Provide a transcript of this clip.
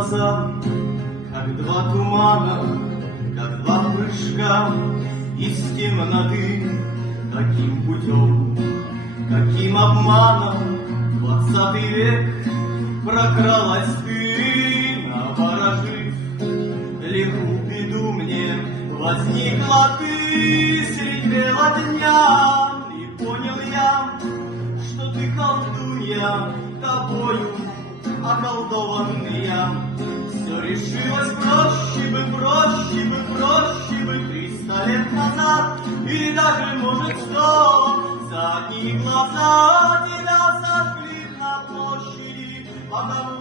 глаза, как два тумана, как два прыжка из темноты. Каким путем, каким обманом 20 век прокралась ты, наворожив лихую беду мне. Возникла ты средь бела дня, и понял я, что ты колдунья, тобою околдованный я. Все решилось проще бы, проще бы, проще бы 300 лет назад, или даже, может, 100. За одни глаза тебя сожгли на площади, потому